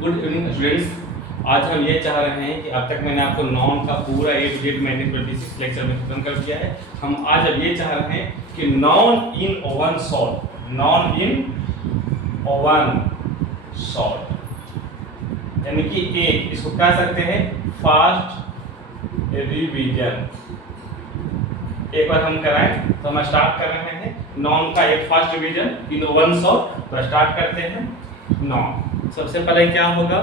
Good evening students. आज हम ये चाह रहे हैं कि अब तक मैंने आपको नॉन का पूरा ए टू जेड मैंने 26 लेक्चर में खत्म कर दिया है। हम आज अब ये चाह रहे हैं कि non in one shot, non in one shot यानी कि एक इसको कह सकते हैं फास्ट रिवीजन। एक बार हम कराएं तो हम स्टार्ट कर रहे हैं नॉन का एक fast revision in one shot. तो स्टार्ट करते हैं नॉन। सबसे पहले क्या होगा,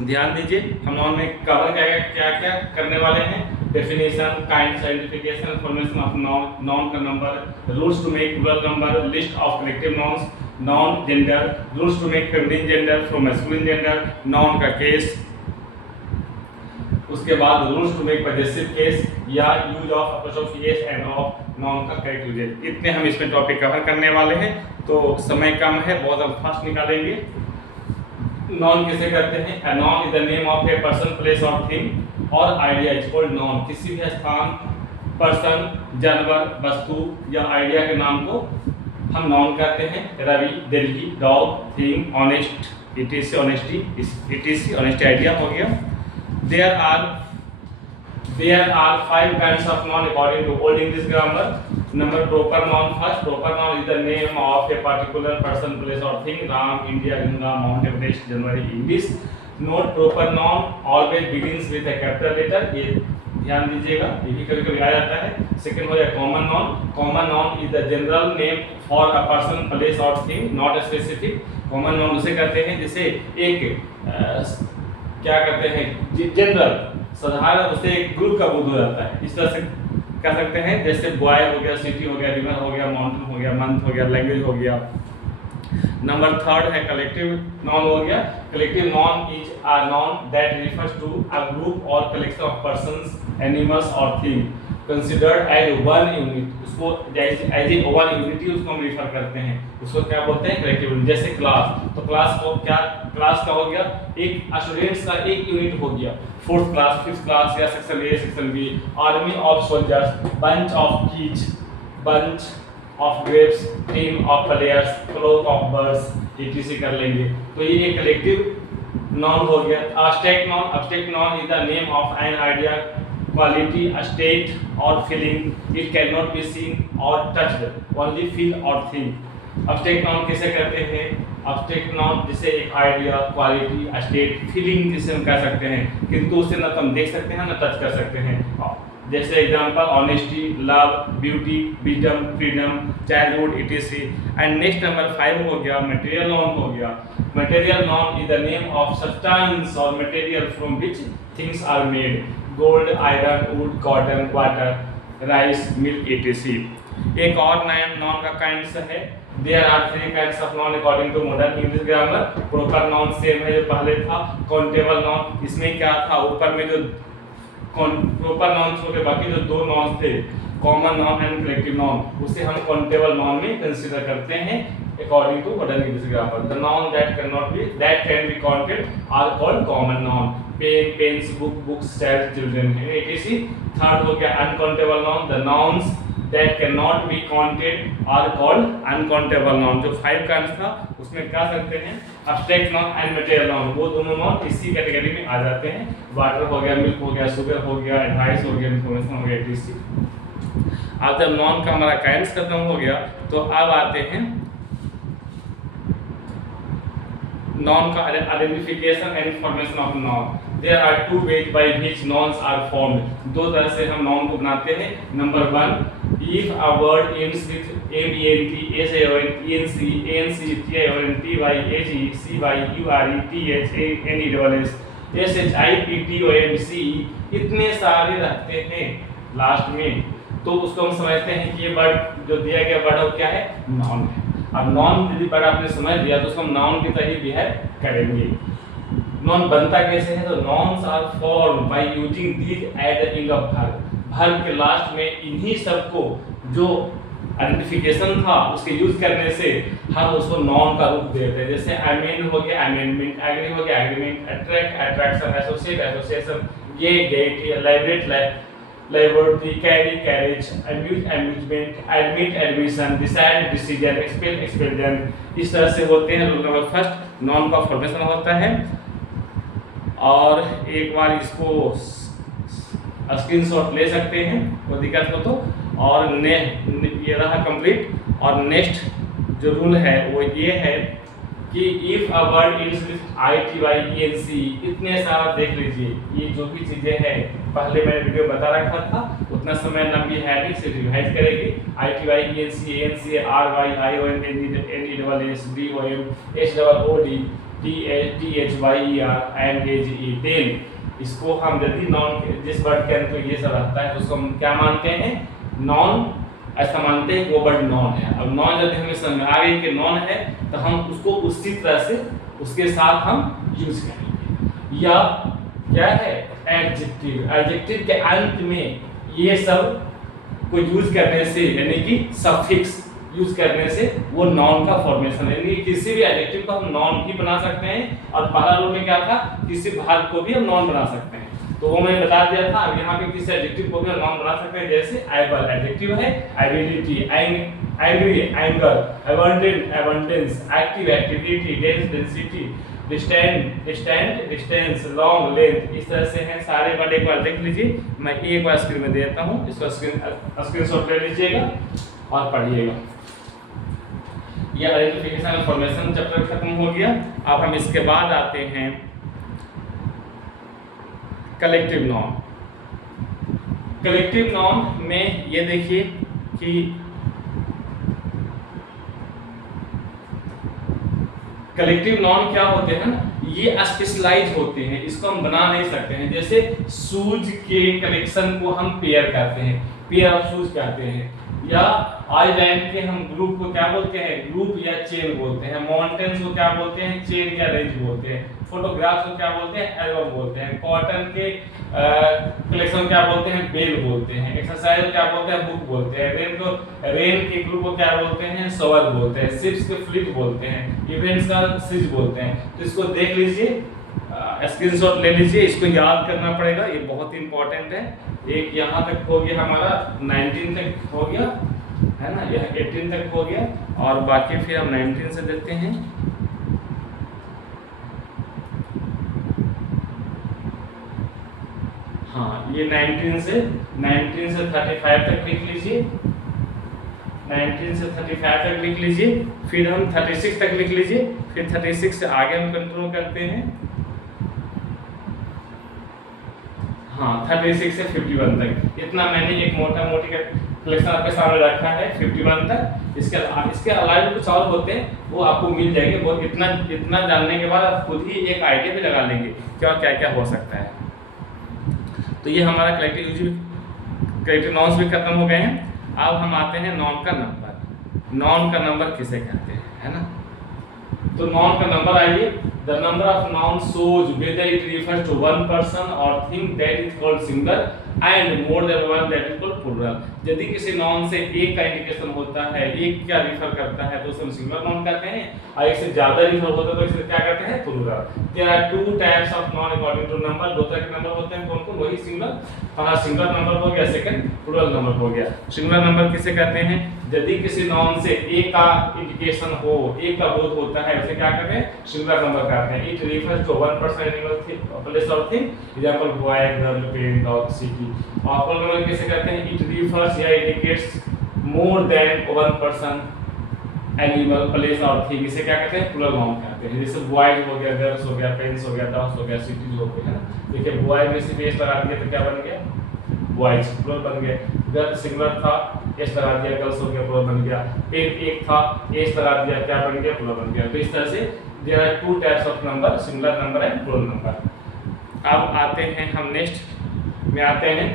ध्यान दीजिए, हम नॉन में कवर क्या क्या करने वाले हैं। Definition, kind, identification, formation of noun, noun का number, rules to make plural number, list of collective nouns, noun gender, rules to make feminine gender from masculine gender, noun का केस, उसके बाद rules to make possessive case या use of apostrophe S and of noun का correct usages. इतने हम इसमें topic cover करने वाले हैं, तो समय कम है, बहुत हम फास्ट निकालेंगे। नॉन किसे कहते हैं? A noun is the name of a person, place or thing or idea is called noun। किसी भी स्थान, पर्सन, जानवर, वस्तु या आइडिया के नाम को हम नॉन कहते हैं। Ravi, Delhi, dog, thing, honest, etc, honesty, etc, honesty idea हो गया। There are 5 kinds of noun according to Old English grammar. Number proper noun first. Proper noun is the name of a particular person, place or thing. Ram, India, Ganga, Mount Everest, January, English. Note, proper noun always begins with a capital letter. ये ध्यान दीजिएगा, ये भी कभी कभी आ जाता है। Second हो जाए common noun. Common noun is the general name for a person, place और thing, not specific. Common noun उसे कहते हैं जिसे एक क्या कहते हैं, जनरल, साधारण, उसे एक ग्रुप का बोध हो जाता है। इस तरह से कह सकते हैं, जैसे बॉय हो गया, सिटी हो गया, रिवर हो गया, माउंटेन हो गया, मंथ हो गया, लैंग्वेज हो गया। नंबर थर्ड है कलेक्टिव नॉन हो गया। Collective noun is a noun that refers to a group और कलेक्शन ऑफ पर्संस, एनिमल्स और thing considered as one unit. उसको एज ए वन यूनिटी उसको हम रिफर करते हैं, उसको क्या बोलते हैं? Collective unit. जैसे क्लास, तो क्लास को क्या, क्लास का हो गया एक स्टूडेंट्स का एक यूनिट हो गया, फोर्थ क्लास, फिफ्थ क्लास या section A, section B. Army of soldiers, bunch of keys, bunch of grapes, team of players, flock of birds, etc कर लेंगे। तो ये एक कलेक्टिव नॉन हो गया। Abstract noun, abstract noun is the name of an idea, quality, state और feeling. It can not be seen और touched, only feel और थिंक। अब्स्ट्रैक्ट नॉन किसे कहते हैं? अब्स्ट्रैक्ट नॉन जिसे एक आइडिया, क्वालिटी, स्टेट, फीलिंग जिसे हम कह सकते हैं, किंतु उसे न तो हम देख सकते हैं न टच कर सकते हैं। जैसे example honesty, love, beauty, wisdom, freedom, childhood, etc। And next number 5 हो गया मटेरियल नॉन हो गया। Material noun is the name of substance और material from which things are made. Gold, iron, wood, cotton, water, rice, milk, etc। एक और non का kinds है। There are 3 kinds of noun according to modern English grammar। proper noun same है जो पहले था। countable noun, इसमें क्या था, ऊपर में जो प्रॉपर नाउन छोड़ के बाकी जो 2 नाउन थे, common noun and collective noun, उसे हम काउंटेबल नाउन में कंसीडर करते हैं according to modern English grammar. The noun that can be counted are called common noun. Pen, pens, book, books, child, children, etc। Third हो गया uncountable noun. The nouns that cannot be counted are called uncountable noun। जो 5 kinds था उसमें क्या सकते हैं, abstract noun and material noun, वो दोनों नाउन इसी कैटेगरी में आ जाते हैं। वाटर हो गया, मिल्क हो गया, शुगर हो गया, एडवाइस हो गया, इन्फॉर्मेशन हो गया, etc। अब जब नाउन का हमारा काइंड्स खत्म हो गया तो अब आते हैं नाउन का identification and formation of noun. There are 2 ways by which nouns are formed। 2 तरह से हम नाउन को बनाते हैं। Number 1, if a word ends with ment, saont, enc, tion, ty, cy, ure, th, ness, shipt, omc, इतने सारे रहते हैं लास्ट में, तो उसको हम समझते हैं कि ये वर्ड जो दिया गया वर्ड क्या है, नाउन है। अब नाउन यदि वर्ड आपने समझ लिया तो उसको हम नाउन की तरह बिहेव करेंगे। नॉन बनता कैसे है? तो nouns are form by using these at the end of verb. Verb के लास्ट में इन्हीं सब को जो आइडेंटिफिकेशन था उसके यूज करने से हम उसको नॉन का रूप देते हैं। जैसे अमेंड हो गया अमेंडमेंट, एग्री हो गया agreement, attract attraction, associate association, gay gaiety, liberate laboratory, carry, carriage, amuse, amusement, admit, admission, decide, decision, expel, expulsion, इस तरह से होते हैं। रूल नंबर फर्स्ट नॉन का फॉर्मेशन होता है। और एक बार इसको स्क्रीनशॉट ले सकते हैं कोई दिक्कत हो तो। और ये रहा कंप्लीट। और नेक्स्ट जो रूल है वो ये है कि if a word is with ITY इतने सारा देख लीजिए, ये जो भी चीजें हैं पहले मैंने वीडियो बता रखा था, उतना समय लंबी है नहीं, से रिवाइज करेगी। ITY ANC RY ION NESS DOM HOOD THYER ANDAGE then इसको हम यदि नॉन जिस वर्ड के अंत में ये सब रहता है तो उसको हम क्या मानते हैं, नॉन, ऐसा मानते हैं कि वो वर्ड नॉन है। अब नॉन यदि हमें समझ में आ गई कि नॉन है तो हम उसको उसी तरह से उसके साथ हम यूज करेंगे। या क्या है एडजेक्टिव, एडजेक्टिव के अंत में ये सब को यूज करने से यानी कि सफिक्स यूज करने से वो नॉन का फॉर्मेशन है, यानी किसी भी एडजेक्टिव को हम नॉन भी बना सकते हैं। और पहला रूल में क्या था, किसी भाग को भी हम नॉन बना सकते हैं, तो वो मैंने बता दिया था। अब यहाँ पे किसी एडजेक्टिव को भी हम नॉन बना सकते हैं, जैसे एबल एडजेक्टिव है, ability, angry, anger, abundant, abundance, active, activity, dense, density, distant, distance, long, length, इस तरह से हैं सारे वर्ड। एक बार देख लीजिए, मैं एक बार स्क्रीन में देता हूँ, इसका स्क्रीनशॉट ले लीजिएगा और पढ़िएगा। ये आइडेंटिफिकेशन एंड फॉर्मेशन चैप्टर खत्म हो गया। अब हम इसके बाद आते हैं कलेक्टिव नॉन। कलेक्टिव नॉन में ये देखिए कि कलेक्टिव नॉन क्या होते हैं ना, ये स्पेशलाइज होते हैं, इसको हम बना नहीं सकते हैं। जैसे शूज के कलेक्शन को हम पेयर कहते हैं, पेयर ऑफ शूज कहते हैं। या आइलैंड के हम ग्रुप को क्या बोलते हैं, ग्रुप या चेन बोलते हैं। माउंटेन्स को क्या बोलते हैं, चेन या रेंज बोलते हैं। फोटोग्राफ्स को क्या बोलते हैं, एल्बम बोलते हैं। कॉटन के कलेक्शन क्या बोलते हैं, बेल बोलते हैं। एक्सरसाइज को क्या बोलते हैं, बुक बोलते हैं। रेन के ग्रुप को क्या बोलते हैं, शॉवर बोलते हैं। शिप्स के फ्लीट बोलते हैं। इवेंट्स का सीज बोलते हैं। तो इसको देख लीजिए, स्क्रीनशॉट ले लीजिए, इसको याद करना पड़ेगा, ये बहुत इंपॉर्टेंट है। एक यहाँ तक हो गया हमारा, 19 तक हो गया है ना, यह 18 तक हो गया, और बाकी फिर हम 19 से देखते हैं। हाँ, ये 19 से 35 तक लिख लीजिए, 19 से 35 तक लिख लीजिए। फिर हम 36 तक लिख लीजिए, फिर 36 से आगे हम कंट्रोल करते हैं। हाँ, 36 से 51 तक, इतना मैंने एक मोटा मोटी कलेक्शन आपके सामने रखा है 51 तक। इसके अलावा कुछ और होते हैं, वो आपको मिल जाएंगे। वो इतना जानने के बाद आप खुद ही एक आइडिया भी लगा लेंगे क्या क्या क्या हो सकता है। तो ये हमारा कलेक्टिव नॉन्स भी खत्म हो गए हैं। अब हम आते हैं नॉन का नंबर। नॉन का नंबर किसे कहते हैं, है ना। तो नॉन का नंबर आइए, the number of noun shows whether it refers to one person or thing that is called singular and more than one that is called plural। यदि किसी नाउन से एक का इंडिकेशन होता है, एक क्या रिफर करता है, तो उसे हम सिंगुलर नाउन कहते हैं। और एक से ज्यादा रिफर होता है तो इसे क्या कहते हैं, plural. There are two types of noun according to number. दो तरह के नंबर होते हैं, कौन कौन, वही सिंगुलर, पहला सिंगुलर नंबर हो गया, सेकंड प्लूरल नंबर हो गया। सिंगुलर नंबर किसे कहते हैं, यदि किसी नाउन से एक का इंडिकेशन हो, एक का बोध होता है, उसे क्या कहते हैं, सिंगुलर नंबर कहते हैं। It refers to one person, animal, place और thing. Example boy, girl, pen, dog, city. और प्लूरल नंबर किसे कहते हैं, इट रिफर्स या indicates more than one person, animal, place और थिंग। इसे क्या कहते हैं, प्लूरल नाउन कहते हैं। जैसे बॉयज हो गया, गर्ल्स हो गया, पेन्स हो गया, डॉग्स हो गया, सिटीज हो गया, है ना। देखिए बॉय में से एस लगा दिया तो क्या बन गया, बॉयज, प्लूरल बन गया। गर्ल सिंगुलर था, एस लगा दिया, गर्ल्स हो गया, प्लूरल बन गया। पेन एक था, एस लगा दिया, क्या बन गया, प्लूरल बन गया। तो इस तरह से there are two types of number, singular number and plural number. अब आते हैं हम नेक्स्ट में आते हैं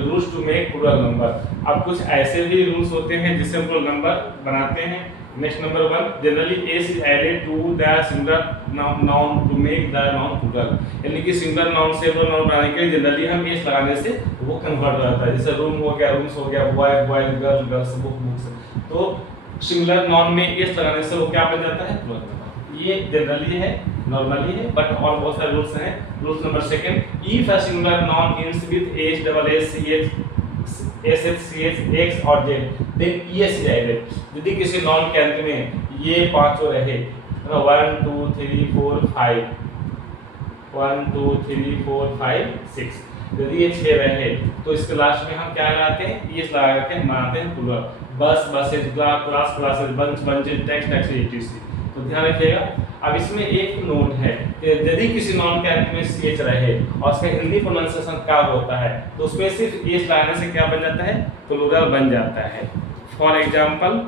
rules to make plural number. अब कुछ ऐसे भी रूल्स होते हैं जिससे हम प्लूरल नंबर बनाते हैं। Next number 1, generally s is added to the singular noun to make the noun plural. यानी कि सिंगुलर नाउन से प्लूरल नाउन बनाने के लिए जनरली हम एस लगाने से वो कन्वर्ट हो जाता है। जैसे रूम हो गया, रूम्स हो गया, boy, boys, girl, girls, book, books. तो सिंगुलर नाउन में एस लगाने से वो क्या बन जाता है, प्लूरल नंबर। ये जनरली है, नॉर्मली है, बट और बहुत सारे रूल्स हैं। Rules number second, if a singular noun ends with h double s c h s h c h x और जेड देन ईएस डायरेक्ट। यदि किसी नाउन के अंत में ये पांचों रहे, 1 2 3 4 5 1 2 3 4 5 6, यदि ये 6 रहे तो इसके लास्ट में हम क्या लगाते हैं, ईएस लगा के हम बनाते हैं प्लूरल। बस, buses, class, classes, bunch, bunches, text, text, etc। तो ध्यान रखिएगा। अब इसमें एक नोट है कि यदि किसी नाउन के अंत में ch रहे और उसका हिंदी प्रोनाउंसिएशन क्या होता है, तो उसमें सिर्फ एस लगाने से क्या बन जाता है, प्लूरल बन जाता है। फॉर एग्जांपल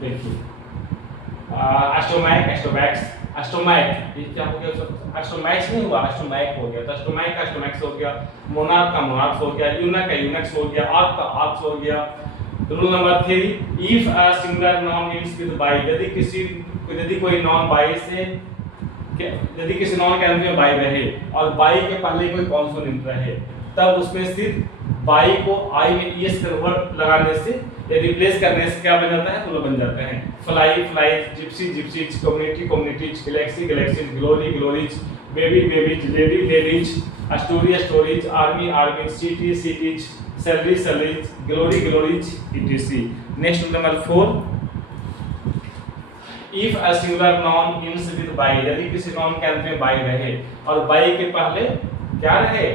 देखिए, एस्टोमैक, एस्टोबैक्स, एस्टोमैक, ये क्या हो गया, एस्टोमैक्स नहीं हुआ, एस्टोमैक हो गया। तो एस्टोमैक का एस्टोमैक्स हो गया, मोनार्क का मोनार्क्स हो गया, यूनक का यूनक्स हो गया, आर्क का आर्क्स हो गया। Rule number 3, if a singular noun ends with by, यदि कोई नाउन बाई से, यदि किसी नाउन के अंत में बाई रहे और बाई के पहले कोई कॉन्सोनेंट रहे, तब उसमें सिर्फ बाई को आई में ईएस कन्वर्ट लगाने से या रिप्लेस करने से क्या बन जाता है, प्लूरल बन जाता है। Fly, flies, gypsy, gypsies, community, communities, galaxy, galaxies, glory, glories, baby, babies, lady, ladies, story, stories, army, armies, city, cities, salary, salaries, glory, glories, etc। Next number 4, if a singular noun ends with by, यदि किसी noun के अंत में by रहे और by के पहले क्या रहे,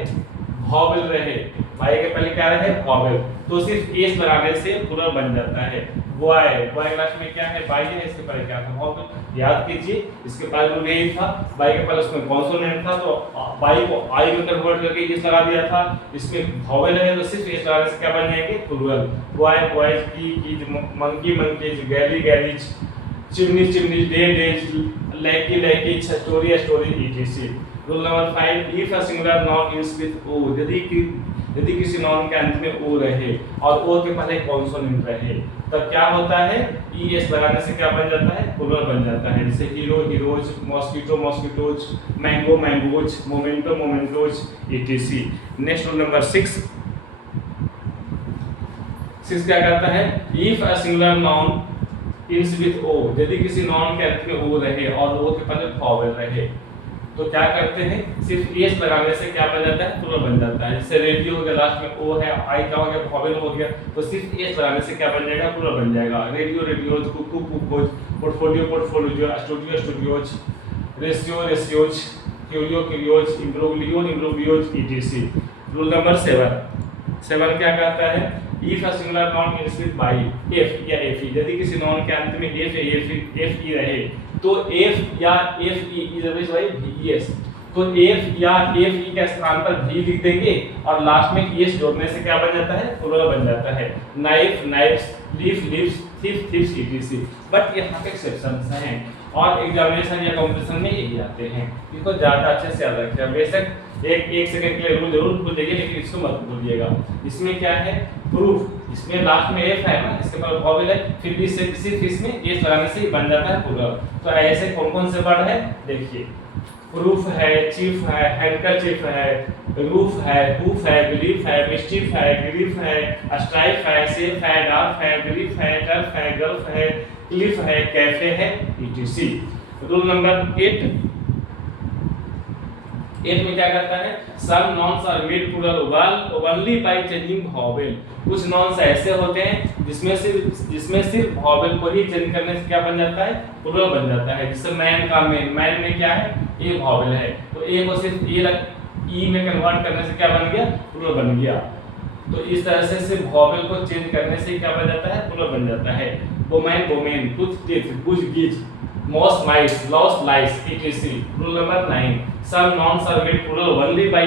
वॉवेल रहे, बाई के पहले क्या रहे, वॉवेल, तो सिर्फ एस लगाने से प्लूरल बन जाता है। बॉय, बॉय क्लास में क्या है, बाई है, इसके पहले क्या था, वॉवेल। याद कीजिए, इसके पहले रूल यही था, बाई के पहले उसमें कॉन्सोनेंट था तो बाई को आई में कन्वर्ट करके एस लगा दिया था। इसमें वॉवेल है तो सिर्फ एस लगाने से क्या बन जाएंगे, plural. Boy, boys, key, monkey, monkeys, galley, galleys, chimney, chimney, day, days, lackey, lackey, story, story, etc। Rule number 5, if a singular noun ends with O, यदि किसी नाउन के अंत में ओ रहे और ओ के पहले कॉन्सोनेंट रहे, तब क्या होता है, ईएस लगाने से क्या बन जाता है, प्लूरल बन जाता है। जैसे hero, heroes, mosquito, mosquitoes, mango, mangoes, memento, mementos, etc। Next rule number 6 क्या कहता है, if a singular noun ends with O, यदि किसी नाउन के अंत में ओ रहे और ओ के पहले वॉवेल रहे, तो क्या करते हैं, सिर्फ एस लगाने से क्या बन जाता है, प्लूरल बन जाता है। जैसे रेडियो हो गया, लास्ट में ओ है, आई क्या हो गया, वॉवेल हो गया, तो सिर्फ एस लगाने से क्या बन जाएगा, प्लूरल बन जाएगा। Radio, radios, cuckoo, cuckoos, portfolio, portfolio, studio, studios, ratio, ratios, curio, curios, imbroglio, imbroglios, etc। Rule number 7 क्या कहता है, if a singular noun ends with by F या एफ ई, यदि किसी नाउन के अंत में एफ या एफ ई रहे, तो एफ या F E is always by V S, तो एफ या एफ ई के स्थान पर भी लिख देंगे और लास्ट में एस जोड़ने से क्या बन जाता है, प्लूरल बन जाता है। Knife, knifes, leaf, leaves, thief, thieves, etc। But यहाँ पे एक्सेप्शंस हैं और एग्जामिनेशन या कॉम्पिटिशन में यही आते हैं, इसको ज्यादा अच्छे से याद रखिएगा। बेशक एक सेकंड के लिए रूल जरूर भूल जाइए, लेकिन इसको मत भूलिएगा। इसमें क्या है, प्रूफ, इसमें लास्ट में एफ है ना, इसके बाद वॉवेल है, फिर भी सिर्फ इसमें एस लगाने से ही बन जाता है प्लूरल। तो ऐसे कौन कौन से वर्ड है देखिए, प्रूफ है, चीफ है, हैंडकरचीफ है, रूफ है, हुफ है, बिलीफ है, मिस्टीफ है, ग्रीफ है, स्ट्राइफ है, सेफ है, डार्फ है, बिलीफ है, टर्फ है, गल्फ है, क्लिफ है, कैफे है, etc। रूल नंबर 8 में क्या करता है, some nouns are made plural only by changing vowel. कुछ नॉन्स ऐसे होते हैं जिसमें सिर्फ वॉवेल को ही चेंज करने से क्या बन जाता है, प्लूरल बन जाता है। जैसे मैन का मैन में क्या है, ए वॉवेल है, तो ए को सिर्फ ई में कन्वर्ट करने से क्या बन गया, प्लूरल बन गया। तो इस तरह से सिर्फ वॉवेल को चेंज करने से क्या बन जाता है, प्लूरल बन जाता है। वोमेन, वोमेन, टूथ, टीथ, गुज, गिज, mouse, mice, lost, lies, etc। Rule number 9, some nouns are made plural only by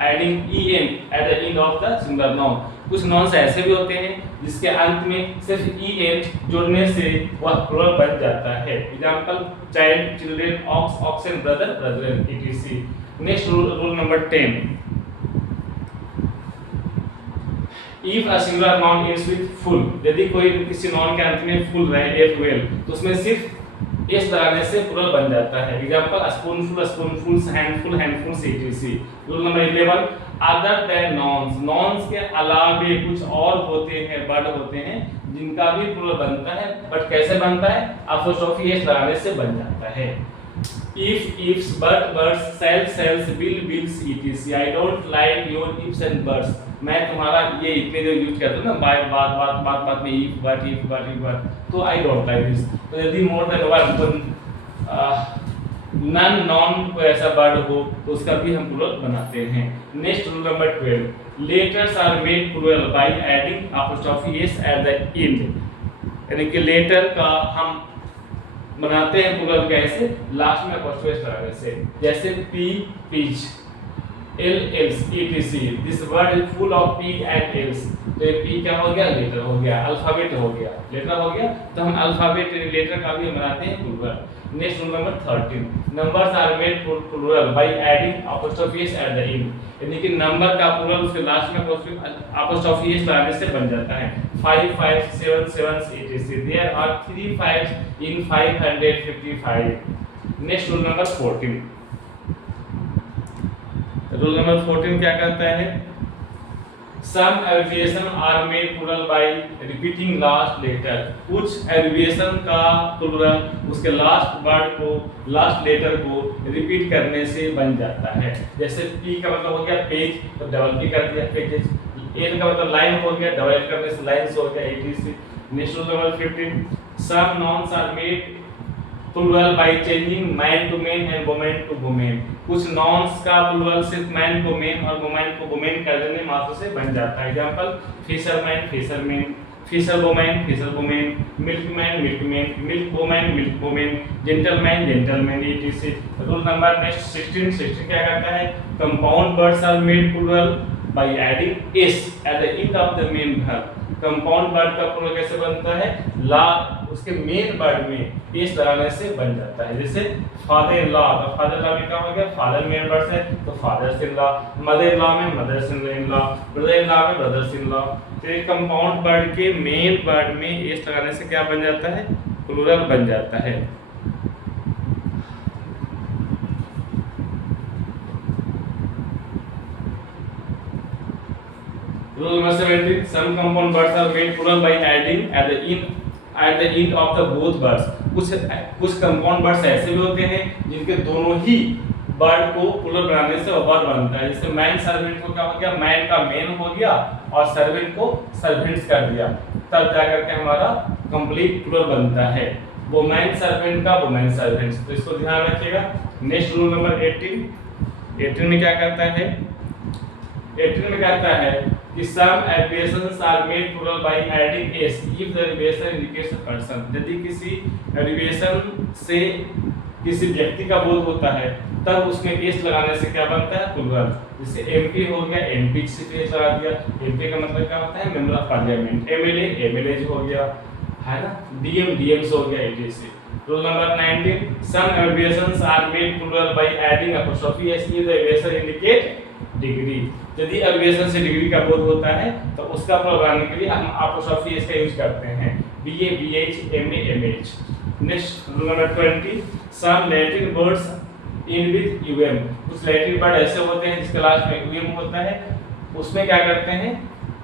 adding en at the end of the singular noun। कुछ nouns ऐसे भी होते हैं जिसके अंत में सिर्फ en जोड़ने से वह प्लूरल बन जाता है। Example, child, children, ox, oxen, brother, brethren, etc। Next rule number 10, if a singular noun ends with full, यदि कोई किसी नाउन के अंत में फुल रहे, एफ वेल, तो उसमें सिर्फ एस लगाने से प्लूरल बन जाता है। Example, spoonful, spoonfuls, handful, handfuls, etc। Rule number 11, other than nouns, nouns के अलावे कुछ और होते हैं, वर्ड होते हैं जिनका भी प्लूरल बनता है, बट कैसे बनता है, अपोस्ट्रोफी एस लगाने से बन जाता है। If, ifs, but, buts, sells, sells, bills, etc. I don't like your ifs and buts. मैं तुम्हारा ये इतने जो यूज करते हो ना बात में if, but, तो I don't like this. तो यदि more than one noun noun कोई ऐसा वर्ड हो तो उसका भी हम प्लूरल बनाते हैं। Next rule number 12, letters are made plural by adding apostrophe s at the end. यानी कि लेटर का हम बनाते हैं प्लूरल कैसे, लास्ट में अपोस्ट्रोफी एस लगाने से। जैसे p p's, l l's etc. This word is full of p and l's. तो ये पी क्या हो गया, लेटर हो गया, अल्फाबेट हो गया, लेटर हो गया। तो हम अल्फाबेट लेटर का भी बनाते हैं plural. Next rule number 13, numbers are made plural by adding apostrophe s at the end. यानी कि नंबर का प्लूरल उसके लास्ट में अपोस्ट्रोफी एस लगाने से बन जाता है। 5 5 7 7 etc. There are 3 5s in 555। Next rule number 14, rule number 14 क्या कहता है, some abbreviation are made plural by repeating last letter. कुछ एब्रिविएशन का प्लूरल उसके लास्ट वर्ड को, लास्ट लेटर को रिपीट करने से बन जाता है। जैसे पी का मतलब हो गया पेज, तो डबल पी कर दिया पेजेस। एल का मतलब लाइन हो गया, डबल एल करने से लाइन्स हो गया etc. Next rule number 15, some nouns are made plural by changing man to man and women to women. कुछ नाउन्स का प्लूरल सिर्फ मैन को मैन और वुमेन को वुमेन कर देने मात्र से बन जाता है। Example, fisherman fisherman, fisher women, milkman milkman, milk women, gentleman gentleman etc. Rule number next 16 क्या कहता है, compound words are made plural by adding s at the end of the main verb. Compound word का plural कैसे बनता है, ला उसके main word में S लगाने से बन जाता है। जैसे फादर इन लॉ, तो फादर इन लॉ में क्या हो गया, फादर मेन वर्ड है तो fathers in law, mother in law में mothers in law, brother in law में ब्रदर्स इन लॉ। तो ये कंपाउंड वर्ड के मेन वर्ड में एस लगाने से क्या बन जाता है, प्लूरल बन जाता है। Rule number 17, some compound words are made plural by adding at the end of the both words। कुछ कंपाउंड वर्ड्स ऐसे भी होते हैं जिनके दोनों ही वर्ड को प्लूरल बनाने से वर्ड बनता है। जैसे मैन सर्वेंट को क्या हो गया, मैन का मैन हो गया और सर्वेंट को सर्वेंट्स कर दिया, तब जाकर के हमारा कंप्लीट प्लूरल बनता है। वुमेन सर्वेंट का वुमेन सर्वेंट्स, तो इसको ध्यान रखिएगा। नेक्स्ट रूल नंबर 18 में क्या कहता है, 18 में कहता है कि some abbreviations are made plural by adding s if the abbreviation indicates a person। यदि किसी abbreviation से किसी व्यक्ति का बोध होता है तब उसमें s लगाने से क्या बनता है, प्लूरल। जैसे MP हो गया, MP से s लगा दिया, MP का मतलब क्या होता है, member of parliament. MLA MLAs हो गया, है ना, DM DMs हो गया etc. Rule number 19, some abbreviations are made plural by adding apostrophe s if the abbreviation indicate degree. यदि एब्रिविएशन से डिग्री का बोध होता है तो उसका प्लूरल बनाने के लिए हम अपोस्ट्रोफी एस का यूज करते हैं, BA BH MA MH। Next rule number 20, some Latin words in with um। कुछ लैटिन वर्ड ऐसे होते हैं जिसके लास्ट में um होता है, उसमें क्या करते हैं,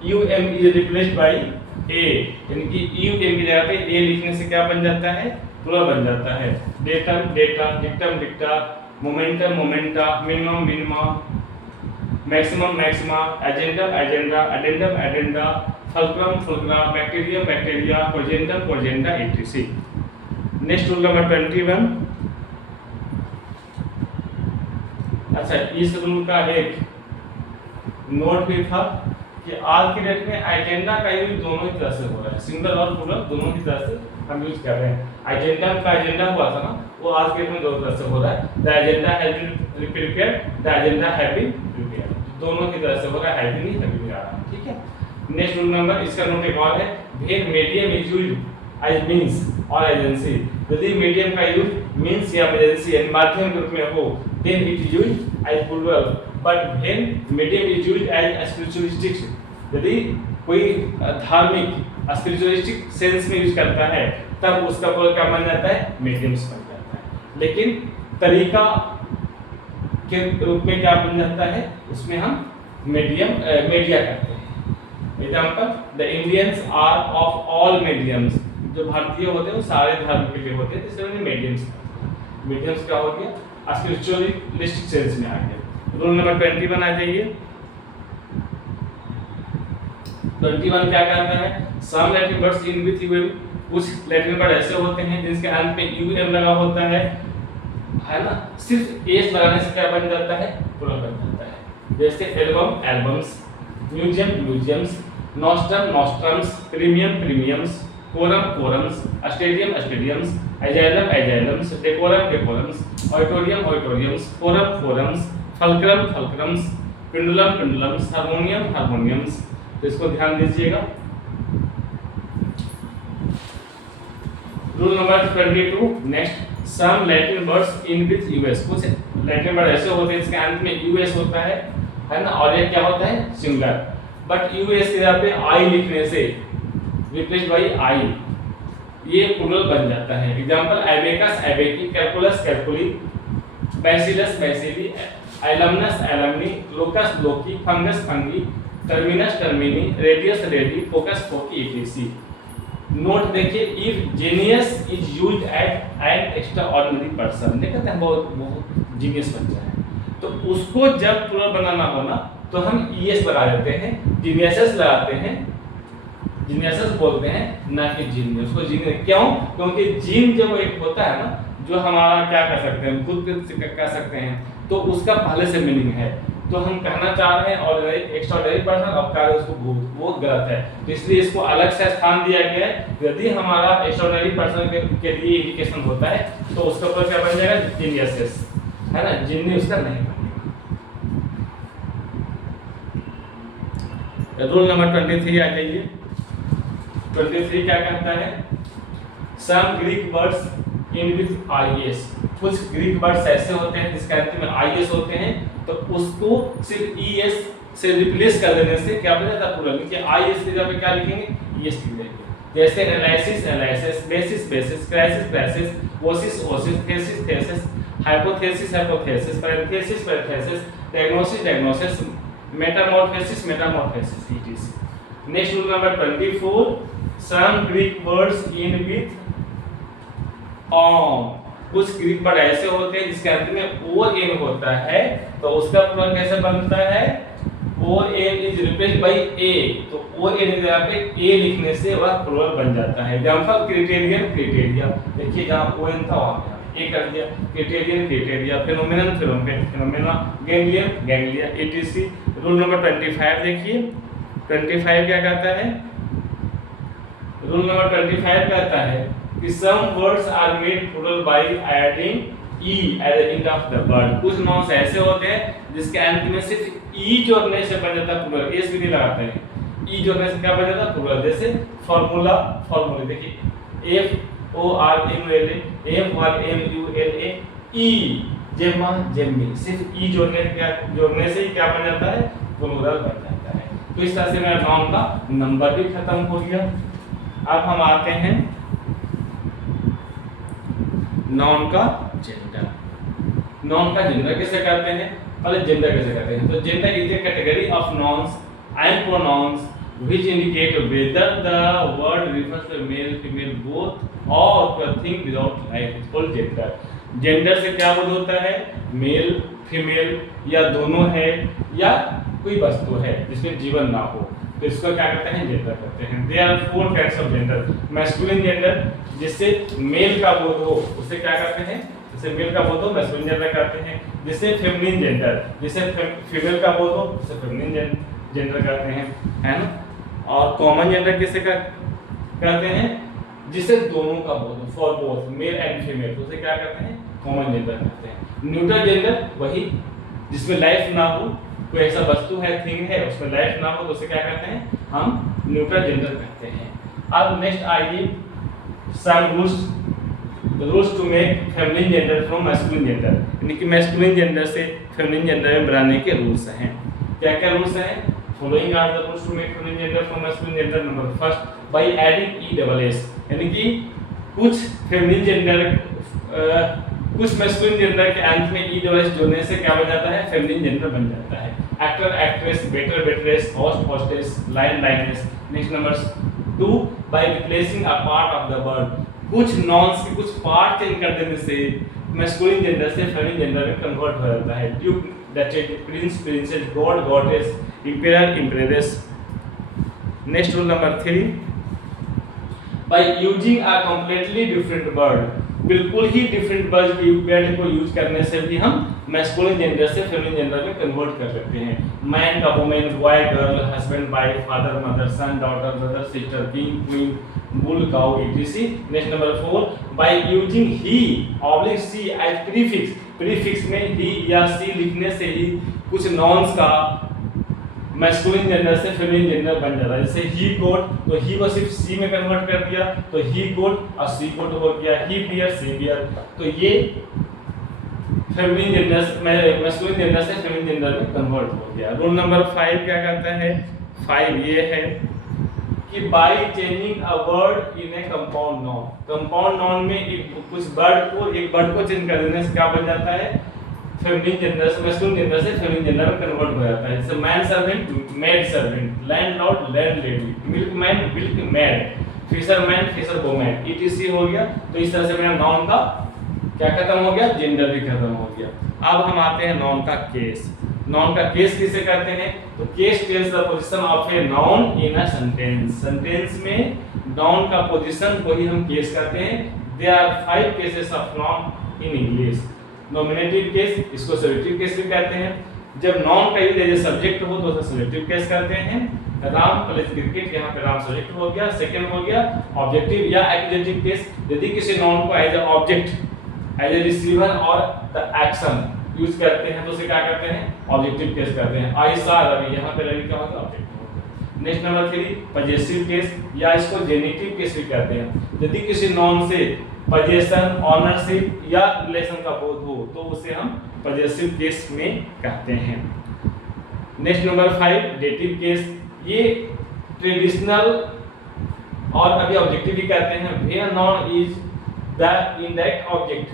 um is replaced bye a, यानी कि um की जगह पे a लिखने से क्या बन जाता है, प्लूरल बन जाता है। Datum data, dictum dicta, momentum momenta, minimum minima, maximum maxima, agendum agenda, addendum addenda, fulcrum fulcra, bacterium bacteria, propagandum propaganda etc. Next rule number 21। अच्छा, इस रूल का एक नोट भी था कि आज के डेट में एजेंडा का यूज दोनों ही तरह से हो रहा है, सिंगल और प्लूरल दोनों ही तरह से हम यूज कर रहे हैं। एजेंडम का एजेंडा हुआ था ना, वो आज के डेट में दोनों तरह से हो रहा है। The agenda has been prepared, the agenda have been prepared, दोनों की तरह से होगा, हैव बीन ही हैव बीन आ रहा है, ठीक है। नेक्स्ट रूल नंबर, इसका नोट एक और है, when medium is used as means or agency. यदि मीडियम का यूज मींस या एजेंसी यानी माध्यम के रूप में हो, then it is used as plural. But when medium is used as spiritualistic, यदि कोई धार्मिक स्पिरिचुअलिस्टिक सेंस में यूज करता है तब उसका प्लूरल क्या बन जाता है, मीडियम्स बन जाता है। लेकिन तरीका के रूप में क्या बन जाता है, उसमें हम मीडिया करते हैं। Example the Indians are of all mediums, जो भारतीय होते हैं वो सारे धर्म के लिए होते हैं, इसलिए मीडियम्स। मीडियम्स क्या हो गया, स्पिरिचुअलिस्टिक सेंस में आ गया। रूल नंबर 21 आ जाइए। 21 क्या कहता है, some Latin words in with U, कुछ लैटिन वर्ड ऐसे होते हैं जिसके अंत में यू एम लगा होता है ना, सिर्फ एस लगाने से क्या बन जाता है, प्लूरल बन जाता है। जैसे album albums, museum museums, nostrum nostrums, premium premiums, quorum quorums, stadium stadiums, asylum asylums, decorum decorums, auditorium auditoriums, forum forums, fulcrum fulcrums, pendulum pendulums, harmonium harmoniums. तो इसको ध्यान दीजिएगा। Rule number 22 next, some Latin words in with US, कुछ Latin word ऐसे होते हैं इसके अंत में यूएस होता है ना, और ये क्या होता है, सिंगुलर, बट यूएस की जगह पे आई लिखने से रिप्लेस बाय आई ये प्लूरल बन जाता है। Example abacus abaci, calculus calculi, bacillus bacilli, alumnus alumni, locus loci, fungus fungi, terminus termini, radius radii, focus foci etc। Note देखिए, if genius is used at an extraordinary person, देखते हैं बहुत genius बच्चा है, तो उसको जब प्लूरल बनाना हो ना तो हम ईएस लगा देते हैं, जीनियसेस लगाते हैं, जीनियसेस बोलते हैं ना कि जीनियस। उसको जीनियस क्यों, क्योंकि जीन जब एक होता है ना जो हमारा क्या कर सकते हैं, खुद कह सकते हैं, तो उसका पहले से मीनिंग है, तो हम कहना चाह रहे हैं और एक्स्ट्राऑर्डिनरी पर्सन, अब कह रहे हैं उसको वो गलत है, तो इसलिए इसको अलग से स्थान दिया गया है। यदि हमारा एक्स्ट्राऑर्डिनरी पर्सन के लिए इंडिकेशन होता है तो उसका ऊपर क्या बन जाएगा, जीनियसेस, है ना, जीनियस उसका नहीं बनेगा। रूल नंबर 23 आ जाइए। 23 क्या कहता है, some Greek words in with IS, कुछ ग्रीक वर्ड्स ऐसे होते हैं जिसके अंत में आईएस होते हैं, तो उसको सिर्फ ईएस से रिप्लेस कर देने से क्या बन जाता है, प्लूरल, कि आईएस की जगह पे क्या लिखेंगे, ईएस लिख देंगे। जैसे analysis analysis, basis basis, crisis crisis, oasis oasis, thesis thesis, hypothesis hypothesis, parenthesis parenthesis, diagnosis diagnosis, metamorphosis metamorphosis etc। Next rule number 24, some Greek words in with on, कुछ ग्रीक वर्ड ऐसे होते हैं जिसके अंत में ओ एन होता है, तो उसका प्लूरल कैसे बनता है, O N is replaced by A, तो ओ एन की जगह पे ए लिखने से वह प्लूरल बन जाता है। एग्जांपल क्रिटेरियन क्रिटेरिया, देखिए जहां ओ एन था वहां ए कर दिया, criterion criteria, phenomenon phenomena, ganglion ganglia etc। Rule number 25 देखिए, 25 क्या कहता है, रूल नंबर 25 कहता है कि some words are made plural by adding e at the end of the word, कुछ नाउन्स ऐसे होते हैं जिसके अंत में सिर्फ ई जोड़ने से बन जाता है प्लूरल, एस भी नहीं लगाते हैं, ई जोड़ने से क्या बन जाता है प्लूरल। जैसे फार्मूला फार्मूले, देखिए F O R M L A, F R M U L A, E gemma gemmae, सिर्फ ई जोड़ने से ही क्या बन जाता है, प्लूरल बन जाता है। तो इस तरह से मेरा नाउन का नंबर भी खत्म हो गया। अब हम आते हैं नाउन का जेंडर। नाउन का जेंडर कैसे करते हैं, पहले जेंडर कैसे करते हैं, तो gender is a category of nouns and pronouns which indicate whether the word refers to male female both or to a thing without life is called gender। Gender से क्या बोध होता है, मेल फीमेल या दोनों है या कोई वस्तु है जिसमें जीवन ना हो, तो इसको क्या कहते हैं, जेंडर कहते हैं। There are 4 types of gender. Masculine gender, जिससे मेल का बोध हो उसे क्या कहते हैं, जिससे मेल का बोध हो मैस्कुलिन जेंडर कहते हैं। जिससे फेमिनिन जेंडर, जिससे फीमेल का बोध हो उसे फेमिनिन जेंडर कहते हैं, है ना। और कॉमन जेंडर किसे कहते हैं, जिसे दोनों का बोध हो, for both male and female, तो उसे क्या कहते हैं, कॉमन जेंडर कहते हैं। न्यूट्रल जेंडर वही जिसमें लाइफ ना हो, कोई ऐसा वस्तु है थिंग है उसमें लाइफ ना हो, तो उसे क्या कहते हैं, हम न्यूट्रल जेंडर कहते हैं। अब नेक्स्ट आइए some rules to make feminine gender from masculine gender, यानी कि मैस्कुलिन जेंडर से फेमिनिन जेंडर में बनाने के रूल्स हैं। क्या क्या रूल्स हैं, following are the rules to make feminine gender from masculine gender. Number first, by adding e double s, यानी कि कुछ फेमिनिन जेंडर कुछ मैस्कुलिन जेंडर के अंत में ई डबल एस जोड़ने से क्या बन जाता है, फेमिनिन जेंडर बन जाता है। Actor actress, waiter waitress, host hostess, lion lioness. Next number 2, by replacing a part of the word, कुछ नॉन्स के कुछ पार्ट चेंज कर देने से मैस्कुलिन जेंडर से फेमिनिन जेंडर में कन्वर्ट हो जाता है। Duke, duchess, prince, princess, god, goddess, emperor, empress. Next rule number 3, by using a completely different word, बिल्कुल ही डिफरेंट वर्ड को यूज करने से भी हम मैस्कुलिन जेंडर से फेमिनिन जेंडर में कन्वर्ट कर सकते हैं। मैन का women, boy girl, husband wife, father mother, son daughter, brother sister, king queen, bull cow etc। Next number 4, by using he oblique she as prefix, prefix में ही या सी लिखने से ही कुछ नॉन्स का मैस्कुलिन जेंडर से फेमिनिन जेंडर बन जाता है। जैसे ही कोट, तो ही को सिर्फ सी में कन्वर्ट कर दिया तो ही कोट और सी कोट हो गया, ही बियर सी बियर। तो ये फेमिनिन जेंडर मैस्कुलिन जेंडर से फेमिनिन जेंडर में कन्वर्ट हो गया। रूल नंबर 5 क्या कहता है? 5 ये है कि by changing a word in A compound noun, compound noun में एक वर्ड को चेंज कर देने से क्या बन जाता है? फेमिनिन जेंडर से मैस्कुलिन जेंडर से फेमिनिन जेंडर में कन्वर्ट हो जाता है। जैसे man servant, maid servant, landlord, landlady, milkman, milkmaid, fisherman, fisherwoman etc हो गया। तो इस तरह से मेरा नाउन का क्या खत्म हो गया? जेंडर भी खत्म हो गया। अब हम आते हैं नाउन का केस। नाउन का केस किसे कहते हैं? तो case tells the position of a noun in a sentence, sentence में नाउन का पोजीशन को ही हम केस कहते हैं। There are 5 cases of noun in English. Nominative case, इसको सब्जेक्टिव केस भी कहते हैं। जब नाउन का यूज एज ए सब्जेक्ट हो तो उसे सब्जेक्टिव केस कहते हैं। राम प्लेज क्रिकेट, यहाँ पे राम सब्जेक्ट हो गया। सेकंड हो गया ऑब्जेक्टिव या एक्जेक्टिव केस, यदि किसी नाउन को as a object, as a receiver और द एक्शन यूज करते हैं तो उसे क्या कहते हैं? ऑब्जेक्टिव केस कहते हैं। आई सा रवि, यहाँ पे रवि क्या होता है? ऑब्जेक्ट होता है। नेक्स्ट नंबर 3, पजेसिव केस या इसको जेनेटिव केस भी कहते हैं। यदि किसी नाउन से पजेशन, ऑनरशिप या रिलेशन का बोध हो तो उसे हम पजेसिव केस में कहते हैं। नेक्स्ट नंबर 5, डेटिव केस, ये ट्रेडिशनल और अभी ऑब्जेक्टिव भी कहते हैं। Where noun is the indirect object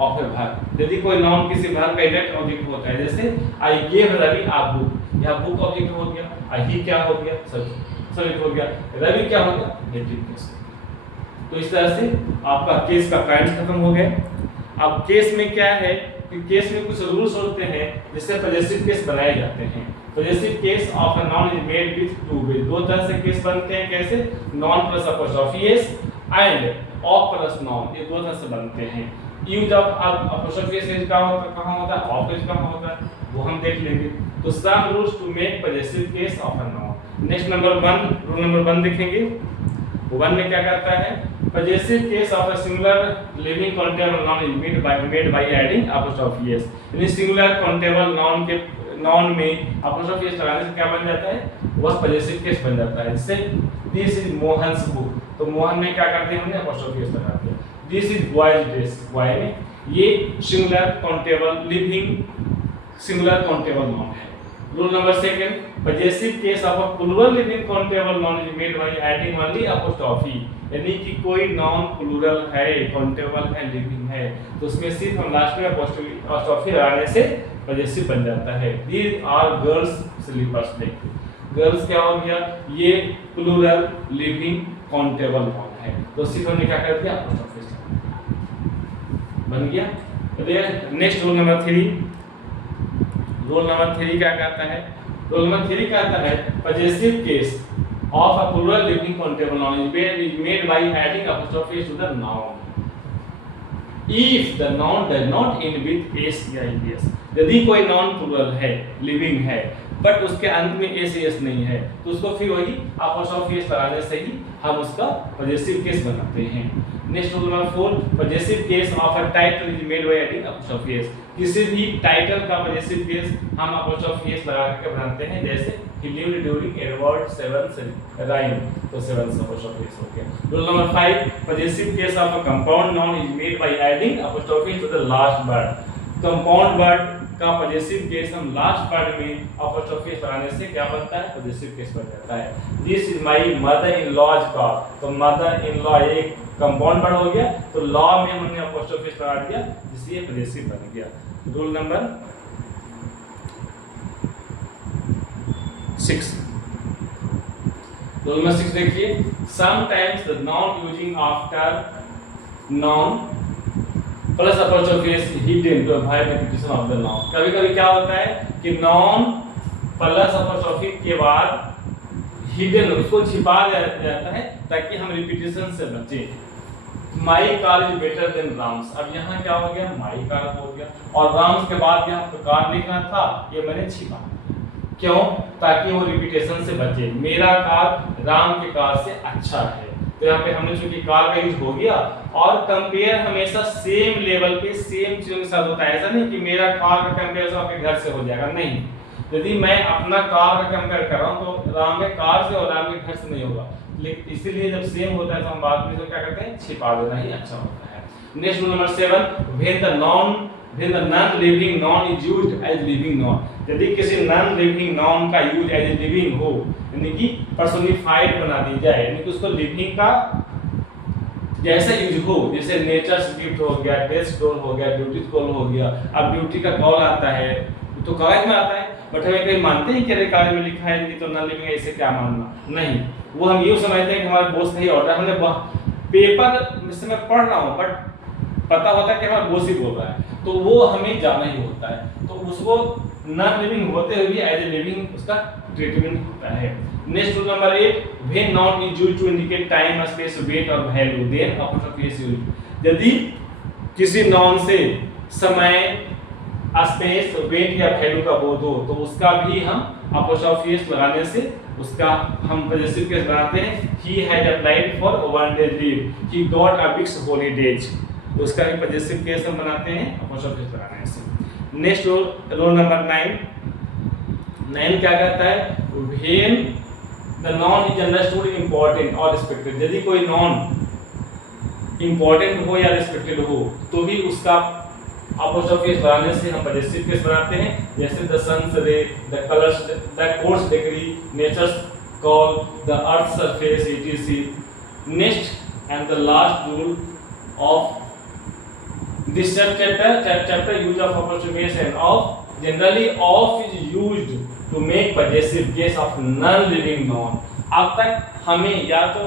of a verb, यदि कोई नाउन किसी वर्ब का इनडायरेक्ट ऑब्जेक्ट होता है। जैसे I gave Ravi a book, यह बुक ऑब्जेक्ट हो गया, ही क्या हो गया? सब्जेक्ट हो गया, रवि क्या हो गया? Dative case. तो इस तरह से आपका केस का काइंड खत्म हो गया। अब केस में क्या है कि केस में कुछ रूल्स होते हैं जिससे पजेसिव केस बनाए जाते हैं। Possessive case of a noun is made with 2 वे, दो तरह से केस बनते हैं। कैसे? Non plus apostrophe S and of plus noun, ये दो तरह से बनते हैं। यूज ऑफ अपोस्ट्रोफी एस कहां होता है? ऑफ एस कहां होता है? वो हम देख लेंगे। तो some rules to make possessive case of a noun. Next number 1, rule number 1 देखेंगे। 1 में क्या कहता है? Possessive case of a singular living countable noun is made by adding apostrophe s। यानी singular countable noun के noun में apostrophe s लगाने से क्या बन जाता है? वह possessive case बन जाता है। जैसे this is Mohan's book, तो मोहन में क्या करते हैं? हमने apostrophe s लगाते हैं। This is boy's dress, boy में ये singular countable living singular countable noun है। Rule number 2, possessive case of a plural living countable noun is made by adding only apostrophe। यानी कि कोई नाउन प्लूरल है, countable है, लिविंग है, तो उसमें सिर्फ हम लास्ट में अपोस्ट्रोफी लगाने से पजेसिव बन जाता है। These are girls slippers. देखिए गर्ल्स क्या हो गया? ये प्लूरल लिविंग काउंटेबल नाउन है, तो सिर्फ हमने क्या कर दिया? अपोस्ट्रोफी बन गया। Next rule number 3, rule number 3 क्या कहता है? रूल नंबर 3 कहता है possessive case of a plural living countable noun is made by adding apostrophe to the noun if the noun does not end with s या es। यदि कोई noun plural है, living है, बट उसके अंत में s s नहीं है तो उसको फिर वही apostrophe s लगाने से ही हम उसका पजेसिव केस बनाते हैं। Next rule number 4, possessive case of a title is made by adding apostrophe s। किसी भी टाइटल का पजेसिव केस हम apostrophe s लगा के बनाते हैं। जैसे he lived during Edward VII's reign, तो 7 apostrophe s हो गया। Rule number 5, possessive case of a compound noun is made by adding apostrophe to the last word. Compound word का पजेसिव केस हम लास्ट वर्ड में apostrophe लगाने से क्या बनता है? पजेसिव केस बन जाता है। This is my mother in law's का, तो मदर इन लॉ एक कंपाउंड वर्ड हो गया, तो लॉ में हमने apostrophe लगा दिया जिससे ये पजेसिव बन गया। Rule number 6। रोल नंबर 6 देखिए, sometimes the noun using after noun plus apostrophe is hidden to avoid repetition of the noun. कभी कभी क्या होता है कि नॉन प्लस अपोस्ट्रोफी के बाद हिडन उसको छिपा दिया जाता है ताकि हम रिपीटिशन से बचें। My car is better than Ram's, अब यहाँ क्या हो गया, माई कार हो गया और राम्स के बाद यहाँ पे कार लिखना था, ये मैंने छिपा। क्यों? ताकि वो रिपीटेशन से बचे। मेरा कार राम के कार से अच्छा है, तो यहाँ पे हमने चूंकि कार का यूज हो गया। और कंपेयर हमेशा सेम लेवल पे सेम चीजों के साथ होता है, ऐसा नहीं कि मेरा कार का कंपेयर आपके घर से हो जाएगा, नहीं। यदि मैं अपना कार का कंपेयर कर रहा हूँ तो राम के कार से और राम के घर से नहीं होगा, लेकिन इसीलिए जब सेम होता है तो हम बाद में तो क्या करते हैं, छिपा देना ही अच्छा होता है। Next rule number 7, when the non living noun is used as living noun, यदि किसी नॉन लिविंग नाउन का यूज एज ए लिविंग हो, यानी कि पर्सोनिफाइड बना दी जाए, यानी कि उसको लिविंग का जैसा यूज हो, जैसे नेचर्स गिफ्ट हो गया, डेस्क डोल हो गया, ड्यूटी कॉल हो गया। अब ड्यूटी का कॉल आता है तो कागज में आता है, बट हमें कहीं मानते हैं कि अरे कागज में लिखा है कि तो नॉन लिविंग है, इसे क्या मानना, नहीं। वो हम यूँ समझते हैं कि हमारे बॉस नहीं ऑर्डर, हमने पेपर जिससे मैं पढ़ रहा हूँ बट पता होता है कि हमारा बॉस ही बोल रहा है, तो वो हमें जाना ही होता है, तो उसको नॉन लिविंग होते हुए भी एज ए लिविंग उसका ट्रीटमेंट होता है। Next rule number 8, when noun is used to indicate time, space, weight और value, then apostrophe is used. यदि किसी नाउन से समय, स्पेस, वेट या वैल्यू का बोध हो तो उसका भी हम अपोस्ट्रोफी लगाने से उसका हम पॉजिटिव केस बनाते हैं। He had applied for one day leave, he got a weeks holidays, उसका भी पॉजिटिव केस हम बनाते हैं अपोस्ट्रोफी लगाने से। नेक्स्ट रूल नंबर 9 क्या कहता है, when the non is understood important और रिस्पेक्टेड, यदि कोई नॉन इंपॉर्टेंट हो या रिस्पेक्टेड हो तो भी उसका अपोस्ट्रोफी लगाने से हम पॉजिटिव केस बनाते हैं, जैसे द सन्स रे, the colours, the courts degree, nature's call, the earth surface, etc. Next and the last rule of this chapter use of approximation of, generally of is used to make possessive case of non living noun। अब तक हमें या तो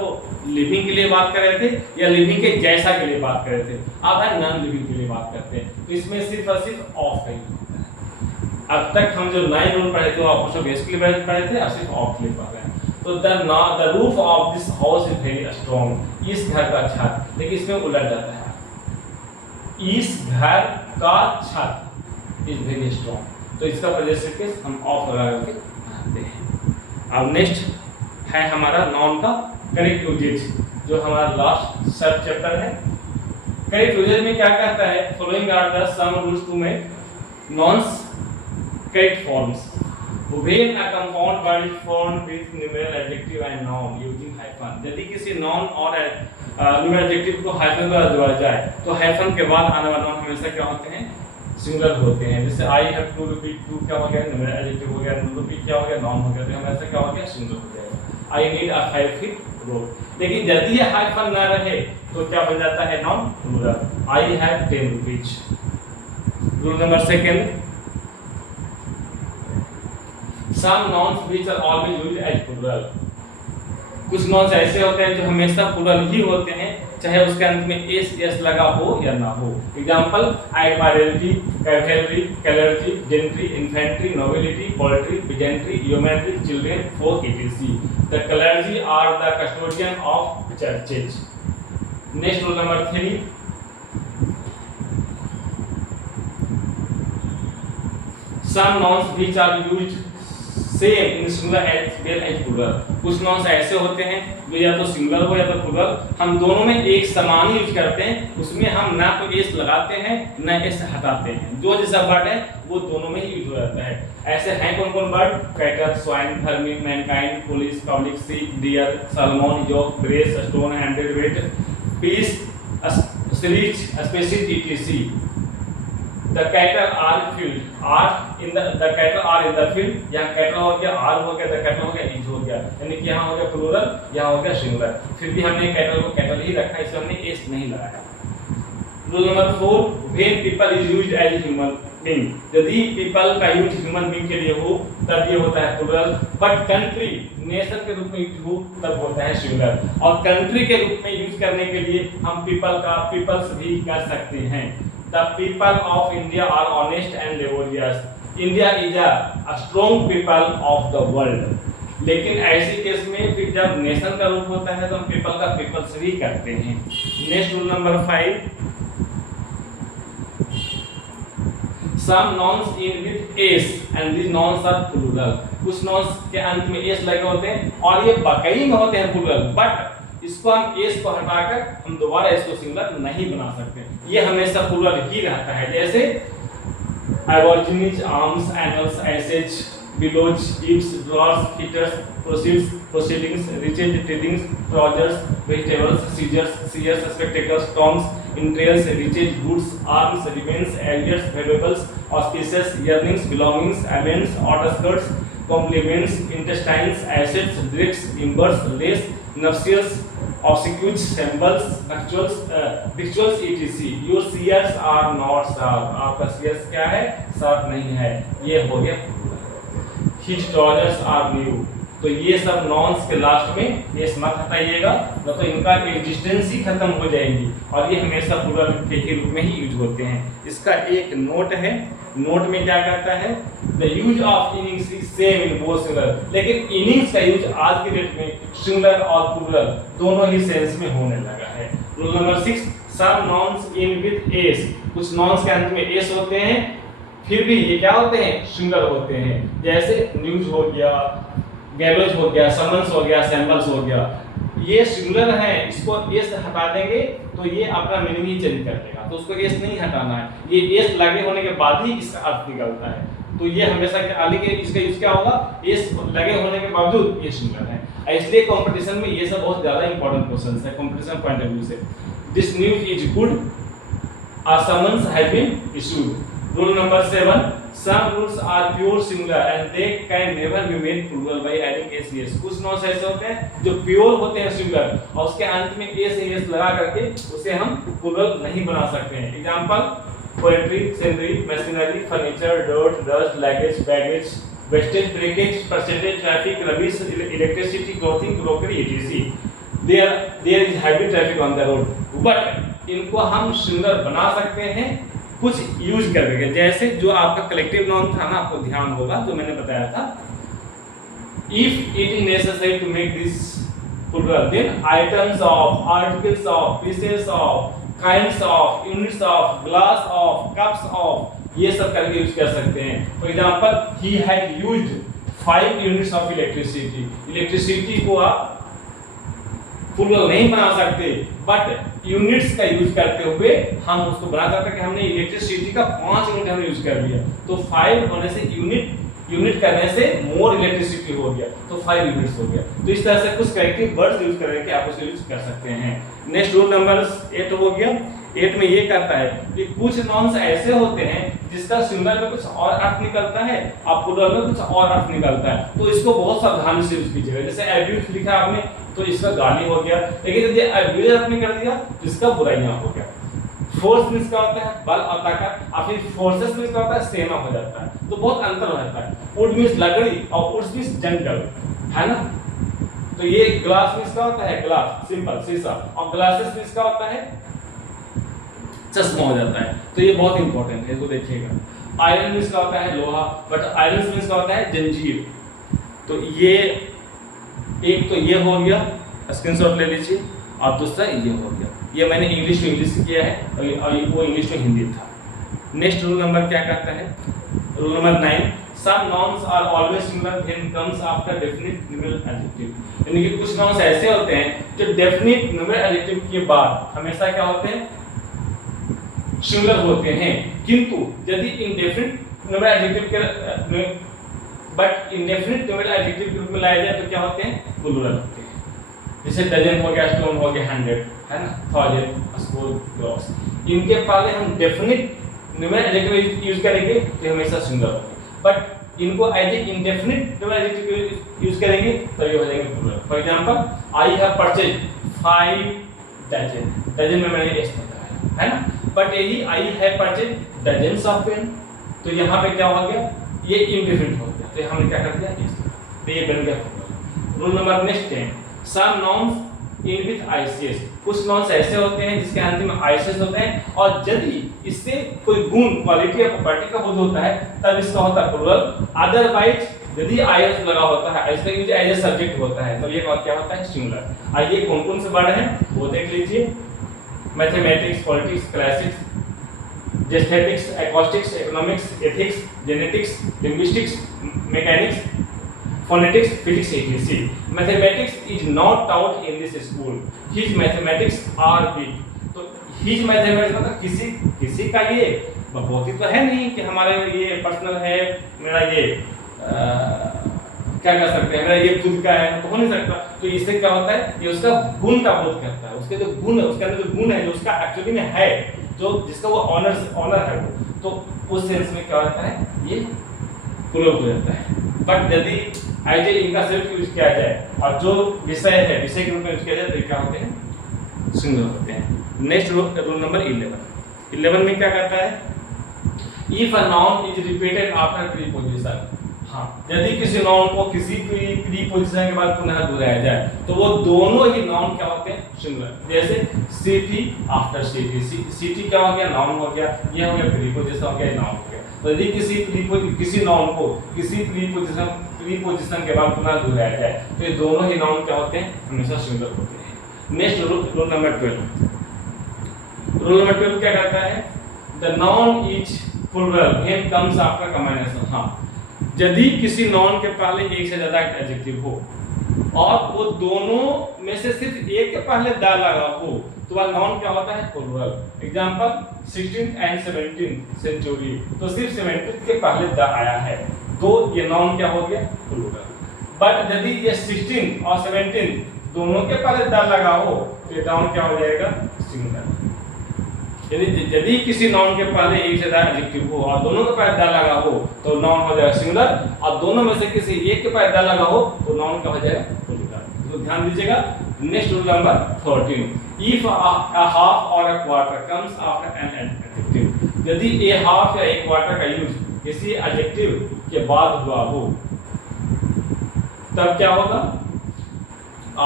living के लिए बात कर रहे थे या लिविंग के जैसा के लिए बात कर रहे थे, अब है नॉन लिविंग के लिए बात करते हैं, तो इसमें सिर्फ और सिर्फ ऑफ का यूज होता है। अब तक हम जो 9 रूल पढ़े थे वो अपोस्ट्रोफी के लिए पढ़े थे, अब सिर्फ ऑफ के लिए पढ़ रहे हैं। तो the roof of this house is very strong, इस घर का छत, लेकिन इसमें उलट जाता है, इस घर का छत इज वेरी स्ट्रॉन्ग, तो इसका पॉजिटिव केस हम ऑफ लगा करके बनाते हैं। अब नेक्स्ट है हमारा नॉन का करेक्ट यूजेज, जो हमारा लास्ट सब चैप्टर है। करेक्ट यूजेज में क्या कहता है, following are the some rules to make nouns correct forms. When a compound word is formed with numeral adjective and noun using hyphen, यदि किसी noun और numeral adjective को hyphen द्वारा जोड़ा जाए तो hyphen के बाद आने वाले noun हमेशा क्या होते हैं, सिंगुलर होते हैं। जैसे I have to repeat, to क्या हो गया, numeral adjective हो गया, to repeat क्या हो गया, noun हो गया, तो हमेशा क्या हो गया, सिंगुलर हो जाएगा। I need a 5 feet road, लेकिन यदि ये hyphen ना रहे तो क्या बन जाता है, noun plural, I have 10 rupees। Rule number 2, some nouns which are always used as plural, कुछ nouns ऐसे होते हैं जो हमेशा plural ही होते हैं, चाहे उसके अंत में s लगा हो या ना हो। Example, admiralty, cavalry, cavalry, gentry, infantry, nobility, poultry, peasantry, yeomanry, children, folk, etc. The clergy are the custodian of churches। Next rule number 3, some nouns which are used same in singular as well as plural, कुछ nouns ऐसे होते हैं जो या तो singular हो या तो प्लूरल, हम दोनों में एक समान यूज करते हैं, उसमें हम ना तो एस लगाते हैं ना एस हटाते हैं, जो जैसा वर्ड है वो दोनों में ही यूज हो जाता है। ऐसे हैं कौन कौन word, cattle, swine, vermin, mankind, police, public, sheep, deer, salmon, yoke, brace, stone, hundredweight, piece, स्लीच, species, etc। The cattle are filled, are in the cattle are in the field, यहाँ cattle हो गया, are हो गया, the cattle हो गया, is हो गया, यानी कि यहाँ हो गया प्लूरल, यहाँ हो गया सिंगुलर। फिर भी हमने cattle को cattle ही रखा, इसमें हमने s नहीं लगाया। Rule number 4, when people is used as human being, यदि पीपल का यूज ह्यूमन बीइंग के लिए हो तब ये होता है प्लूरल, बट कंट्री नेशन के रूप में यूज हो तब होता है सिंगुलर। और कंट्री के रूप में यूज करने के लिए हम पीपल का पीपल्स भी कर सकते हैं। The people of India are honest and laborious, India is a strong people of the world. लेकिन ऐसी केस में फिर जब नेशन का रूप होता है तो हम पीपल का पीपल्स भी करते हैं। Next rule number 5, some nouns end with s and these nouns are plural, कुछ nouns के अंत में s लगे होते हैं और ये वाकई में होते हैं plural, बट इसको हम s को हटाकर हम दोबारा इसको सिंगुलर नहीं बना सकते, ये हमेशा plural ही रहता है। जैसे aborigines, arms, animals, assays, billows, eats, drawers, heaters, proceeds, proceedings, riches, tillings, trousers, vegetables, scissors, shears, spectacles, tongs, entrails, riches, goods, arms, remains, arrears, valuables, auspicious, yearnings, belongings, amends, outskirts, complements, intestines, assets, bricks, timbers, lace, nuptials, obsequies, symbols, nuptials, rituals, etc. Your shears are not sharp, आपका shears क्या है? sharp नहीं है, ये हो गया। His trousers are new, तो ये सब नॉन्स के लास्ट में ये मत हटाइएगा, न तो इनका एग्जिस्टेंस ही खत्म हो जाएगी और ये हमेशा प्लूरल के ही रूप में ही यूज होते हैं। इसका एक नोट है, नोट में क्या कहता है, the use of innings is same in both singular, लेकिन इनिंग्स का यूज आज के डेट में सिंगुलर और प्लूरल दोनों ही सेंस में होने लगा है। Rule number 6, some nouns in with S, कुछ नॉन्स के अंत में एस होते हैं फिर भी ये क्या होते हैं? सिंगुलर होते हैं। जैसे न्यूज हो गया, गैलोज हो गया, समन्स हो गया, सैंपल्स हो गया, ये सिंगुलर है, इसको एस हटा देंगे तो ये अपना मीनिंग ही चेंज कर देगा, तो उसको एस नहीं हटाना है, ये एस लगे होने के बाद ही इसका अर्थ निकलता है। तो ये हमेशा आगे के इसका यूज क्या होगा? एस लगे होने के बावजूद ये सिंगुलर है। इसलिए कंपटीशन में ये सब बहुत ज्यादा इंपॉर्टेंट क्वेश्चंस है कंपटीशन पॉइंट ऑफ व्यू से। This news is good, a summons have been issued. Rule number 7, some rules are pure singular and they can never be made plural by adding s. कुछ nouns ऐसे होते हैं जो pure होते हैं singular और उसके अंत में s लगा करके उसे हम प्लूरल नहीं बना सकते हैं। Example, poetry, scenery, machinery, furniture, dirt, dust, luggage, baggage, wastage, breakage, percentage, traffic, rubbish, electricity, clothing, crockery, etc. There is heavy traffic on the road. But इनको हम सिंगुलर बना सकते हैं कुछ यूज करके, जैसे जो आपका कलेक्टिव नाउन था ना, आपको ध्यान होगा जो मैंने बताया था, if it is necessary to make this plural then items of, articles of, pieces of, kinds of, units of, glass of, cups of, ये सब करके यूज कर सकते हैं। For example, he had used 5 units of electricity, electricity को आप plural नहीं बना सकते, बट यूनिट्स का यूज करते हुए हम उसको बना सकते हैं कि हमने इलेक्ट्रिसिटी का 5 यूनिट हमने यूज कर लिया, तो 5 होने से यूनिट करने से मोर इलेक्ट्रिसिटी हो गया, तो 5 यूनिट्स हो गया। तो इस तरह से कुछ करेक्टिव वर्ड्स यूज करके आप उसको यूज कर सकते हैं। नेक्स्ट रूल नंबर 8 हो गया। 8 में ये कहता है कि कुछ नॉन्स ऐसे होते हैं जिसका सिंगुलर में कुछ और अर्थ निकलता है और प्लूरल में कुछ और अर्थ निकलता है, तो इसको बहुत सावधानी से यूज कीजिएगा। जैसे अब्यूज लिखा आपने तो इसका गाली हो गया, लेकिन यदि अब्यूज आपने कर दिया तो इसका बुराइयां हो गया। फोर्स मींस क्या होता है? बल और ताकत, और फिर फोर्सेस मींस क्या होता है? सेना हो जाता है, तो बहुत अंतर हो जाता है। वुड मींस लकड़ी और वुड्स मींस जंगल, है ना। तो ये ग्लास मींस क्या होता है? ग्लास, सिंपल शीशा, और ग्लासेस मींस क्या होता है? चश्मा हो जाता है। तो ये बहुत इंपॉर्टेंट है, इसको देखिएगा। आयरन मींस क्या होता है? लोहा, बट आयरन मींस क्या होता है? जंजीर। तो ये एक तो ये हो गया, स्क्रीनशॉट ले लीजिए, और दूसरा ये हो गया। ये मैंने इंग्लिश टू इंग्लिश किया है और वो इंग्लिश टू हिंदी था। नेक्स्ट रूल नंबर क्या कहता है? Rule number 9, some nouns are always singular when comes after definite numeral adjective, यानी कि कुछ nouns ऐसे होते हैं जो definite numeral adjective के बाद हमेशा क्या होते हैं? सिंगुलर होते हैं, किंतु यदि indefinite numeral adjective के बट indefinite numeral adjective के रूप में लाया जाए तो क्या होते हैं? प्लूरल होते हैं। जैसे डजन हो गया, स्टोन हो गया, 100, है ना, 1000, स्कूल, क्लॉक्स। इनके पहले हम डेफिनिट न्यूमेरिक एडजेक्टिव यूज करेंगे तो हमेशा सिंगुलर होंगे, बट इनको as a indefinite numeric adjective use करेंगे तो ये हो जाएंगे plural. For example, I have purchased 5 dozen, dozen में मैंने एस बताया है ना, बट यही I have purchase dozens of pen, तो यहाँ पे क्या हो गया, ये इंडिफिनिट हो गया, तो हमने क्या कर दिया, तो ये बन गया। Rule number next 10, some nouns in with ICS, कुछ नाउन्स ऐसे होते हैं जिसके अंत में आईसीएस होते हैं, और यदि इससे कोई गुण, क्वालिटी या प्रॉपर्टी का बोध होता है तब इसका होता है प्लूरल, अदरवाइज यदि आईएस लगा होता है, इसका यूज एज ए सब्जेक्ट होता है, तो ये क्या होता है, सिंगुलर। आइए कौन कौन से वर्ड हैं वो देख लीजिए, mathematics, politics, classics, aesthetics, acoustics, economics, ethics, genetics, linguistics, mechanics, phonetics, physics, etc. Mathematics is not taught in this school. His mathematics are weak. तो his mathematics मतलब किसी का ये भौतिक तो है नहीं कि हमारे ये पर्सनल है, मेरा ये क्या कर सकते हैं, मेरा ये खुद का है, तो हो नहीं सकता। तो इससे क्या होता है, ये उसका गुण का बोध करता है, उसके जो गुण है, उसके अंदर जो गुण है जो उसका एक्चुअली में है, जो जिसका वो ऑनर है वो, तो उस सेंस में क्या होता है, ये प्लूरल हो जाता है। बट यदि एज ए इनका सिर्फ यूज किया जाए और जो विषय है विषय के रूप में यूज किया जाए तो क्या होते हैं, सिंगुलर होते हैं। नेक्स्ट रूल नंबर 11 में क्या कहता है, if a noun is repeated after preposition, हाँ यदि किसी नाउन को किसी प्रीपोजिशन के बाद पुनः दोहराया जाए तो वो दोनों ही नाउन क्या होते हैं, सिंगुलर। जैसे सिटी आफ्टर सिटी, सिटी क्या हो गया, नाउन हो गया, ये हो गया प्रीपोजिशन हो गया, नाउन हो गया। तो यदि किसी नाउन को किसी प्रीपोजिशन के बाद पुनः दोहराया जाए तो ये दोनों ही नाउन क्या होते हैं, हमेशा सिंगुलर होते हैं। नेक्स्ट रूल नंबर 12 क्या कहता है, the noun is plural when comes after combination, हाँ यदि किसी नाउन के पहले एक से ज्यादा एडजेक्टिव हो और वो दोनों में से सिर्फ एक के पहले द लगा हो तो वह नाउन क्या होता है, plural. Example 16th and 17th century, तो सिर्फ 17th के पहले द आया है तो ये नाउन क्या हो गया, प्लूरल। बट यदि ये 16th और 17th दोनों के पहले द लगा हो तो ये नाउन क्या हो जाएगा, सिंगुलर। यदि किसी नाउन के पहले एक से ज्यादा एडजेक्टिव हो और दोनों के पहले द लगा हो तो नाउन हो जाएगा सिंगुलर, और दोनों में से किसी एक के पहले द लगा हो तो नाउन क्या हो जाएगा, प्लूरल। तो ध्यान दीजिएगा। Next rule number 13, if a half or a quarter comes after an adjective, यदि a half या a quarter का यूज किसी एडजेक्टिव के बाद हुआ हो तब क्या होगा,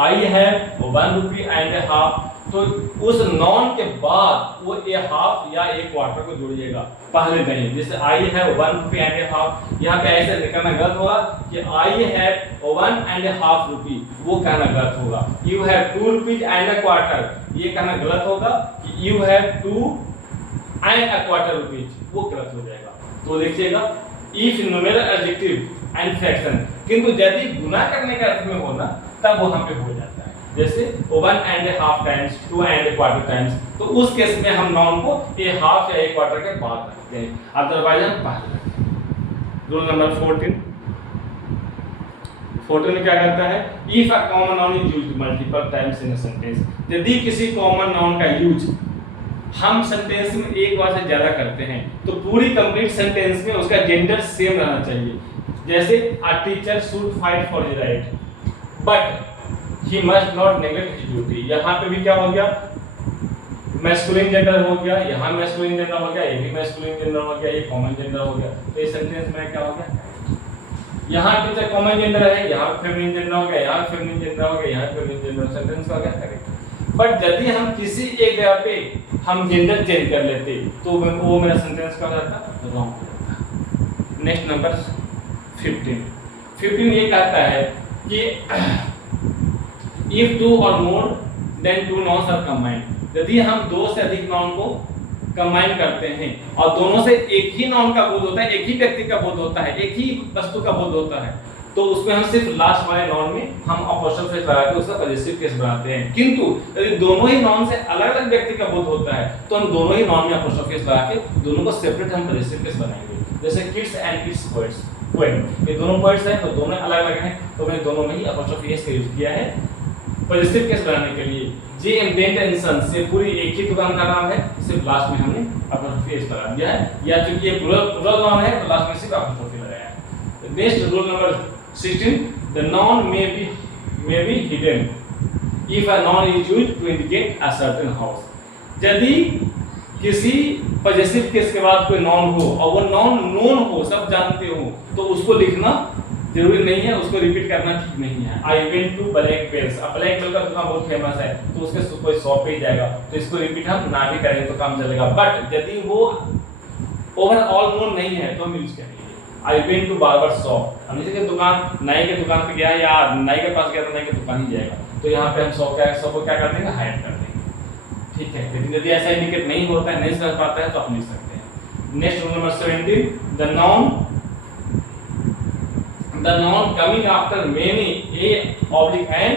I have 1 rupee and a half, तो उस नॉन के बाद वो ए हाफ या एक क्वार्टर को जोड़िएगा, पहले नहीं। जैसे आई है 1 रुपी एंड ए हाफ, यहाँ पे ऐसे लिखना गलत होगा कि आई है 1 एंड ए हाफ रुपी, वो कहना गलत होगा। You have 2 rupees and A quarter, ये कहना गलत होगा कि you have 2 and A quarter rupees, वो गलत हो जाएगा। तो देखिएगा, if numeral adjective and fraction, किंतु यदि गुना करने के अर्थ में हो ना तब वहां पे हो जाता है। जैसे 1 and A half times, 2 and A quarter times, तो उस केस में हम नाउन को ए हाफ या ए क्वार्टर के बाद रखते हैं, अदरवाइज हम पहले रखते हैं। रूल नंबर 14 में क्या कहता है, if a common noun is used multiple times in a sentence, यदि किसी कॉमन नाउन का यूज हम सेंटेंस में एक बार से ज्यादा करते हैं तो पूरी कंप्लीट सेंटेंस में उसका जेंडर सेम रहना चाहिए। जैसे a teacher should fight for the right but he must not neglect his duty, यहाँ पे भी क्या हो गया, मैस्कुलिन जेंडर हो गया, यहाँ मैस्कुलिन जेंडर हो गया, ये भी मैस्कुलिन जेंडर हो गया, ये कॉमन जेंडर हो गया। तो इस सेंटेंस में क्या हो गया, यहाँ पे तो कॉमन जेंडर है, यहाँ फेमिनिन जेंडर हो गया, यहाँ फेमिनिन जेंडर हो गया, यहाँ फेमिनिन जेंडर, सेंटेंस हो गया करेक्ट। बट यदि हम किसी एक जगह पे हम जेंडर चेंज कर लेते तो वो मेरा सेंटेंस क्या हो जाता, रॉन्ग हो जाता। नेक्स्ट नंबर 15 ये कहता है कि if 2 or more than 2 nouns are combined, यदि हम 2 से अधिक नाउन को कंबाइन करते हैं और दोनों से एक ही नाउन का बोध होता है, एक ही व्यक्ति का बोध होता है, एक ही वस्तु का बोध होता है, तो उसमें हम सिर्फ लास्ट वाले नाउन में हम अपोस्ट्रोफ लगा के उसका पॉजिटिव केस बनाते हैं। किंतु यदि दोनों ही नाउन से अलग अलग व्यक्ति का बोध होता है तो हम दोनों ही नाउन में अपोस्ट्रोफ केस लगा के दोनों को सेपरेट हम पॉजिटिव केस बनाएंगे। जैसे किड्स एंड किड्स पोएट्स, ये दोनों पोएट्स हैं तो दोनों अलग अलग हैं, तो मैंने दोनों में ही अपोस्ट्रोफ केस का यूज किया है पॉजिटिव केस बनाने के लिए। जे एम डेंट एंड सन्स से पूरी एक ही दुकान का नाम है, सिर्फ लास्ट में हमने अपोस्ट्रोफ केस लगा दिया है, या चूंकि ये प्लूरल नाउन है तो लास्ट में सिर्फ अपोस्ट्रोफ लगाया है। Next rule number 16, the noun may be hidden if a noun is used to indicate a certain house, यदि किसी पॉजिटिव केस के बाद कोई नाउन हो और वो नाउन नोन हो, सब जानते हो, तो उसको लिखना जरूरी नहीं है, उसको रिपीट करना ठीक नहीं है। I went to black bells, अब ब्लैक बेल का दुकान बहुत फेमस है, तो उसके कोई शॉप पे ही जाएगा, तो इसको रिपीट हम ना भी करेंगे तो काम चलेगा। बट यदि वो ओवरऑल नोन नहीं है तो हम यूज करेंगे I went to barber shop. हम जैसे कि दुकान, नाई के दुकान पे गया या नाई के पास गया तो नाई की दुकान ही जाएगा, तो यहाँ पे हम शॉप को क्या कर देंगे, हाइड कर देंगे, ठीक है। लेकिन यदि ऐसा इंडिकेट नहीं होता है, नहीं समझ पाता है, तो हम लिख सकते हैं। Next rule number 17, the noun coming after many a/n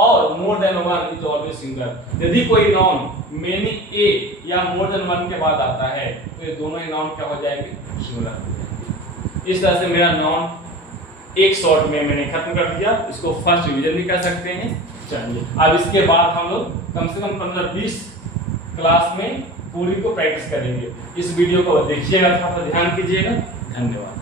और more than one is always singular। यदि कोई noun many a या more than one के बाद आता है तो ये दोनों ही noun क्या हो जाएंगे, सिंगुलर हो जाएंगे। इस तरह से मेरा noun एक शॉर्ट में मैंने खत्म कर दिया, इसको फर्स्ट रिवीजन भी कह सकते हैं। चलिए अब इसके बाद हम लोग कम से कम 15-20 क्लास में पूरी को प्रैक्टिस करेंगे। इस वीडियो को देखिएगा, थोड़ा ध्यान कीजिएगा। धन्यवाद।